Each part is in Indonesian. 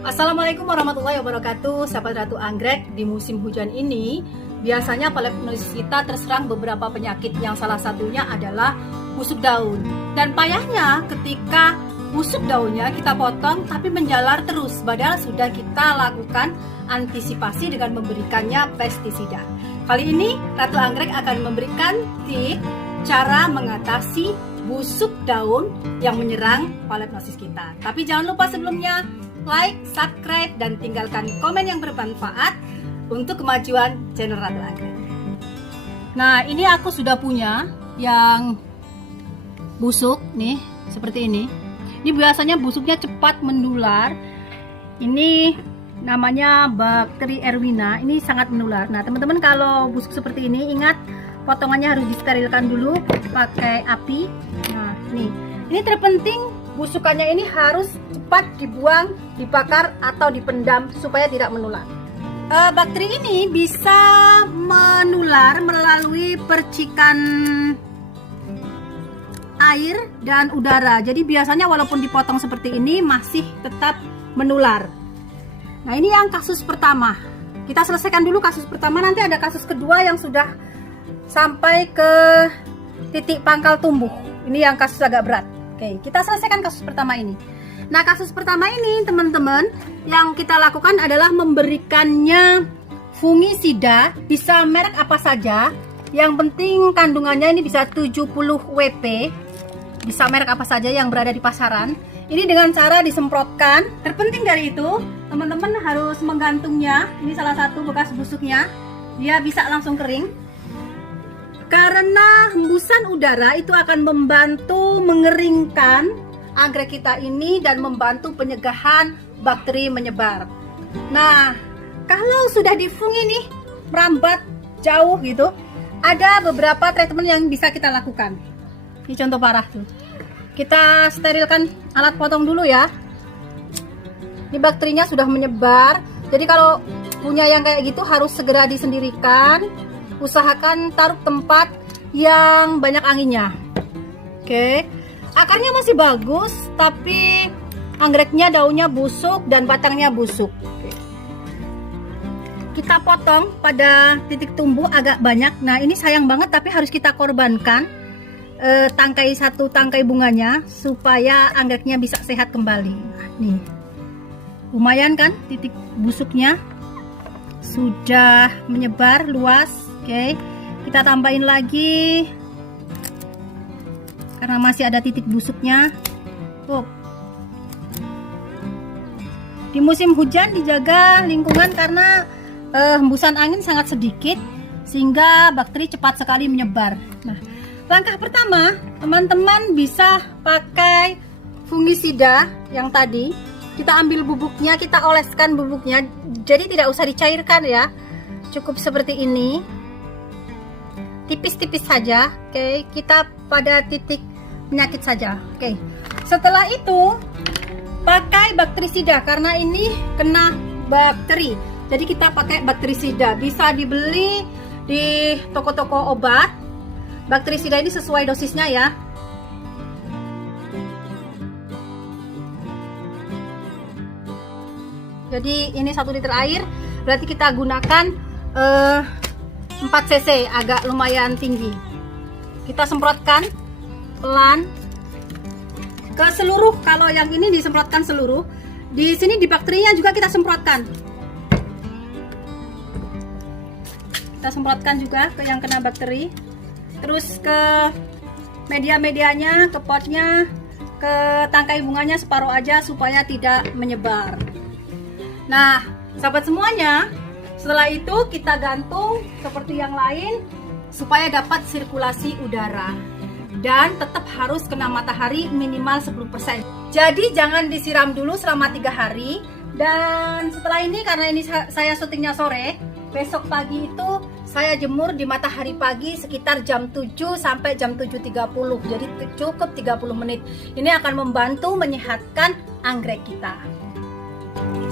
Assalamualaikum warahmatullahi wabarakatuh, sahabat Ratu Anggrek. Di musim hujan ini biasanya palepnosis kita terserang beberapa penyakit yang salah satunya adalah busuk daun. Dan payahnya ketika busuk daunnya kita potong tapi menjalar terus, padahal sudah kita lakukan antisipasi dengan memberikannya pestisida. Kali ini Ratu Anggrek akan memberikan tips cara mengatasi busuk daun yang menyerang palepnosis kita. Tapi jangan lupa sebelumnya like, subscribe, dan tinggalkan komen yang bermanfaat untuk kemajuan channel Ratu Anggrek. Nah, ini aku sudah punya yang busuk nih, seperti ini. Ini biasanya busuknya cepat menular. Ini namanya bakteri Erwina. Ini sangat menular. Nah, teman-teman kalau busuk seperti ini, ingat potongannya harus disterilkan dulu pakai api. Nah, ini terpenting busukannya ini harus cepat dibuang, dibakar atau dipendam supaya tidak menular. Bakteri ini bisa menular melalui percikan air dan udara. Jadi biasanya walaupun dipotong seperti ini masih tetap menular. Nah, ini yang kasus pertama. Kita selesaikan dulu kasus pertama, nanti ada kasus kedua yang sudah sampai ke titik pangkal tumbuh. Ini yang kasus agak berat. Oke, kita selesaikan kasus pertama ini. Nah, kasus pertama ini teman-teman yang kita lakukan adalah memberikannya fungisida, bisa merek apa saja. Yang penting kandungannya ini bisa 70 WP. Bisa merek apa saja yang berada di pasaran. Ini dengan cara disemprotkan. Terpenting dari itu, teman-teman harus menggantungnya. Ini salah satu bekas busuknya. Dia bisa langsung kering. Karena hembusan udara itu akan membantu mengeringkan anggrek kita ini dan membantu pencegahan bakteri menyebar. Nah, kalau sudah difungi nih merambat jauh gitu, ada beberapa treatment yang bisa kita lakukan. Ini contoh parah tuh. Kita sterilkan alat potong dulu ya. Ini bakterinya sudah menyebar. Jadi kalau punya yang kayak gitu harus segera disendirikan. Usahakan taruh tempat yang banyak anginnya. Oke, akarnya masih bagus, tapi anggreknya daunnya busuk dan batangnya busuk. Kita potong pada titik tumbuh agak banyak. Nah, ini sayang banget, tapi harus kita korbankan satu tangkai bunganya supaya anggreknya bisa sehat kembali. Nah, nih, lumayan kan titik busuknya sudah menyebar luas. Oke, kita tambahin lagi karena masih ada titik busuknya. Di musim hujan dijaga lingkungan karena hembusan angin sangat sedikit sehingga bakteri cepat sekali menyebar. Nah, langkah pertama teman-teman bisa pakai fungisida yang tadi. Kita ambil bubuknya, kita oleskan bubuknya, jadi tidak usah dicairkan ya, cukup seperti ini. Tipis-tipis saja. Oke, kita pada titik penyakit saja. Oke, setelah itu pakai bakterisida karena ini kena bakteri, jadi kita pakai bakterisida. Bisa dibeli di toko-toko obat. Bakterisida ini sesuai dosisnya ya. Jadi ini 1 liter air, berarti kita gunakan 4 cc, agak lumayan tinggi. Kita semprotkan pelan ke seluruh. Kalau yang ini disemprotkan seluruh. Di sini di bakterinya juga kita semprotkan. Kita semprotkan juga ke yang kena bakteri. Terus ke media-medianya, ke potnya, ke tangkai bunganya separuh aja supaya tidak menyebar. Nah, sahabat semuanya, setelah itu kita gantung seperti yang lain supaya dapat sirkulasi udara. Dan tetap harus kena matahari minimal 10%. Jadi jangan disiram dulu selama 3 hari. Dan setelah ini, karena ini saya syutingnya sore, besok pagi itu saya jemur di matahari pagi sekitar jam 7 sampai jam 7.30. Jadi cukup 30 menit. Ini akan membantu menyehatkan anggrek kita.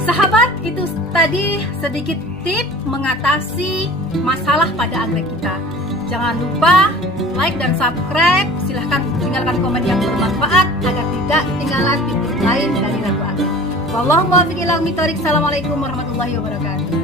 Sahabat, itu tadi sedikit tips mengatasi masalah pada anggrek kita. Jangan lupa like dan subscribe. Silahkan tinggalkan komen yang bermanfaat agar tidak ketinggalan video lain dari Ratu Anggrek. Wallahu muwaffiq ila aqwamit thoriq. Assalamualaikum warahmatullahi wabarakatuh.